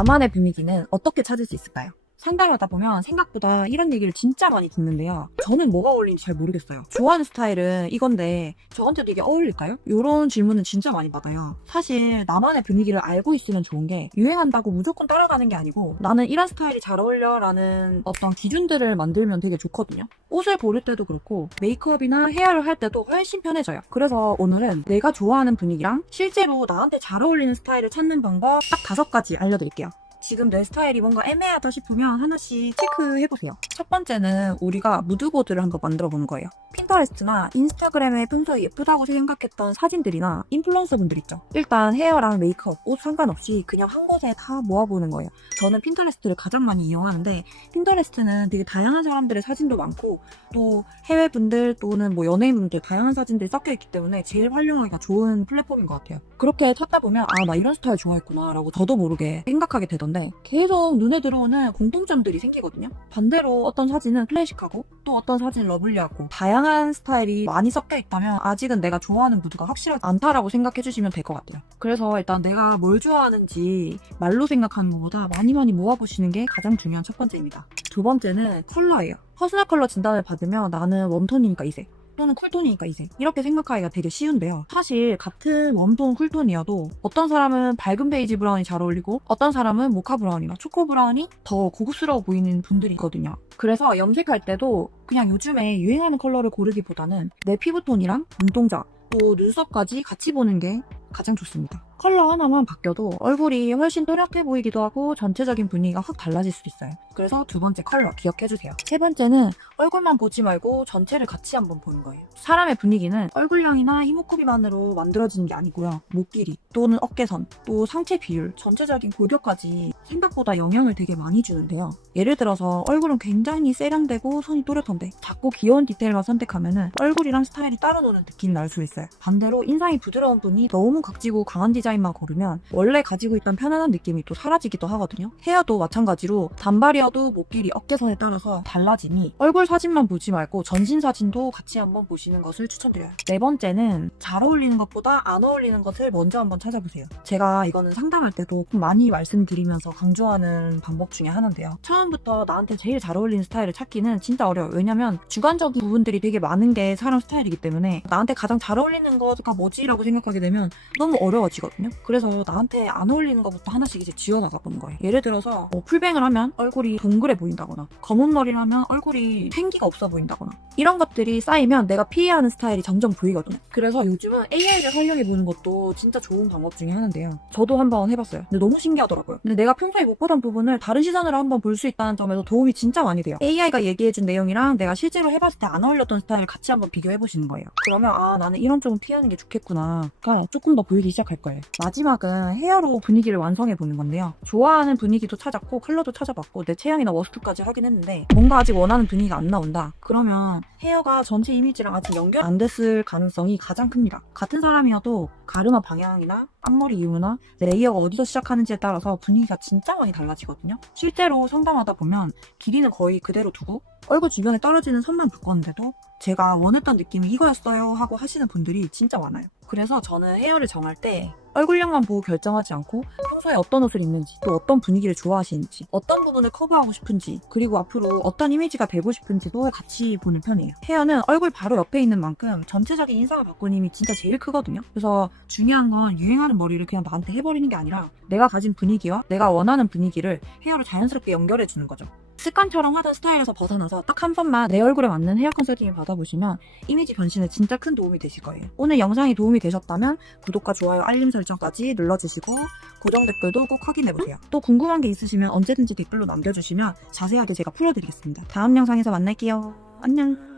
나만의 분위기는 어떻게 찾을 수 있을까요? 상담하다 보면 생각보다 이런 얘기를 진짜 많이 듣는데요. 저는 뭐가 어울리는지 잘 모르겠어요. 좋아하는 스타일은 이건데 저한테도 이게 어울릴까요? 이런 질문은 진짜 많이 받아요. 사실 나만의 분위기를 알고 있으면 좋은 게 유행한다고 무조건 따라가는 게 아니고 나는 이런 스타일이 잘 어울려 라는 어떤 기준들을 만들면 되게 좋거든요. 옷을 고를 때도 그렇고 메이크업이나 헤어를 할 때도 훨씬 편해져요. 그래서 오늘은 내가 좋아하는 분위기랑 실제로 나한테 잘 어울리는 스타일을 찾는 방법 딱 5가지 알려드릴게요. 지금 내 스타일이 뭔가 애매하다 싶으면 하나씩 체크해보세요. 첫 번째는 우리가 무드보드를 한번 만들어보는 거예요. 핀터레스트나 인스타그램에 평소에 예쁘다고 생각했던 사진들이나 인플루언서 분들 있죠. 일단 헤어랑 메이크업, 옷 상관없이 그냥 한 곳에 다 모아보는 거예요. 저는 핀터레스트를 가장 많이 이용하는데 핀터레스트는 되게 다양한 사람들의 사진도 많고 또 해외분들 또는 뭐 연예인분들 다양한 사진들이 섞여있기 때문에 제일 활용하기가 좋은 플랫폼인 것 같아요. 그렇게 찾다 보면 아, 나 이런 스타일 좋아했구나 라고 저도 모르게 생각하게 되던데 계속 눈에 들어오는 공통점들이 생기거든요. 반대로 어떤 사진은 클래식하고 또 어떤 사진은 러블리하고 다양한 스타일이 많이 섞여있다면 아직은 내가 좋아하는 무드가 확실하지 않다라고 생각해주시면 될 것 같아요. 그래서 일단 내가 뭘 좋아하는지 말로 생각하는 것보다 많이 모아보시는 게 가장 중요한 첫 번째입니다. 두 번째는 컬러예요. 퍼스널 컬러 진단을 받으면 나는 웜톤이니까 이 색, 또는 쿨톤이니까 이 색, 이렇게 생각하기가 되게 쉬운데요. 사실 같은 웜톤 쿨톤이어도 어떤 사람은 밝은 베이지 브라운이 잘 어울리고 어떤 사람은 모카 브라운이나 초코 브라운이 더 고급스러워 보이는 분들이 있거든요. 그래서 염색할 때도 그냥 요즘에 유행하는 컬러를 고르기보다는 내 피부톤이랑 눈동자 또 눈썹까지 같이 보는 게 가장 좋습니다. 컬러 하나만 바뀌어도 얼굴이 훨씬 또렷해 보이기도 하고 전체적인 분위기가 확 달라질 수도 있어요. 그래서 두 번째 컬러 기억해주세요. 세 번째는 얼굴만 보지 말고 전체를 같이 한번 보는 거예요. 사람의 분위기는 얼굴형이나 이목구비만으로 만들어지는 게 아니고요. 목 길이 또는 어깨선 또 상체 비율 전체적인 골격까지 생각보다 영향을 되게 많이 주는데요. 예를 들어서 얼굴은 굉장히 세련되고 손이 또렷한데 작고 귀여운 디테일만 선택하면 얼굴이랑 스타일이 따로 노는 느낌이 날 수 있어요. 반대로 인상이 부드러운 분이 너무 각지고 강한 디자인만 고르면 원래 가지고 있던 편안한 느낌이 또 사라지기도 하거든요. 헤어도 마찬가지로 단발이어도 목 길이, 어깨선에 따라서 달라지니 얼굴 사진만 보지 말고 전신 사진도 같이 한번 보시는 것을 추천드려요. 네 번째는 잘 어울리는 것보다 안 어울리는 것을 먼저 한번 찾아보세요. 제가 이거는 상담할 때도 많이 말씀드리면서 강조하는 방법 중에 하나인데요. 처음부터 나한테 제일 잘 어울리는 스타일을 찾기는 진짜 어려워요. 왜냐면 주관적인 부분들이 되게 많은 게 사람 스타일이기 때문에 나한테 가장 잘 어울리는 거가 뭐지라고 생각하게 되면 너무 어려워지거든요. 그래서 나한테 안 어울리는 것부터 하나씩 이제 지워나가 보는 거예요. 예를 들어서 풀뱅을 하면 얼굴이 동그래 보인다거나 검은 머리를 하면 얼굴이 생기가 없어 보인다거나 이런 것들이 쌓이면 내가 피해하는 스타일이 점점 보이거든요. 그래서 요즘은 AI를 활용해보는 것도 진짜 좋은 방법 중에 하나인데요. 저도 한번 해봤어요. 근데 너무 신기하더라고요. 근데 내가 평소에 못 보던 부분을 다른 시선으로 한번 볼 수 있다는 점에서 도움이 진짜 많이 돼요. AI가 얘기해준 내용이랑 내가 실제로 해봤을 때 안 어울렸던 스타일을 같이 한번 비교해보시는 거예요. 그러면 아, 나는 이런 쪽은 피하는 게 좋겠구나. 그러니까 조금 더 보이기 시작할 거예요. 마지막은 헤어로 분위기를 완성해보는 건데요. 좋아하는 분위기도 찾았고 컬러도 찾아봤고 내 체형이나 워스트까지 확인했는데 뭔가 아직 원하는 분위기가 안 나온다. 그러면 헤어가 전체 이미지랑 아직 연결 안 됐을 가능성이 가장 큽니다. 같은 사람이어도 가르마 방향이나 앞머리 이유나 레이어가 어디서 시작하는지에 따라서 분위기가 진짜 많이 달라지거든요. 실제로 상담하다 보면 길이는 거의 그대로 두고 얼굴 주변에 떨어지는 선만 바꿨는데도 제가 원했던 느낌이 이거였어요 하고 하시는 분들이 진짜 많아요. 그래서 저는 헤어를 정할 때 얼굴형만 보고 결정하지 않고 평소에 어떤 옷을 입는지 또 어떤 분위기를 좋아하시는지 어떤 부분을 커버하고 싶은지 그리고 앞으로 어떤 이미지가 되고 싶은지도 같이 보는 편이에요. 헤어는 얼굴 바로 옆에 있는 만큼 전체적인 인상을 바꾸는 힘이 진짜 제일 크거든요. 그래서 중요한 건 유행하는 머리를 그냥 나한테 해버리는 게 아니라 내가 가진 분위기와 내가 원하는 분위기를 헤어로 자연스럽게 연결해 주는 거죠. 습관처럼 하던 스타일에서 벗어나서 딱 한 번만 내 얼굴에 맞는 헤어 컨설팅을 받아보시면 이미지 변신에 진짜 큰 도움이 되실 거예요. 오늘 영상이 도움이 되셨다면 구독과 좋아요, 알림 설정까지 눌러주시고 고정 댓글도 꼭 확인해보세요. 또 궁금한 게 있으시면 언제든지 댓글로 남겨주시면 자세하게 제가 풀어드리겠습니다. 다음 영상에서 만날게요. 안녕.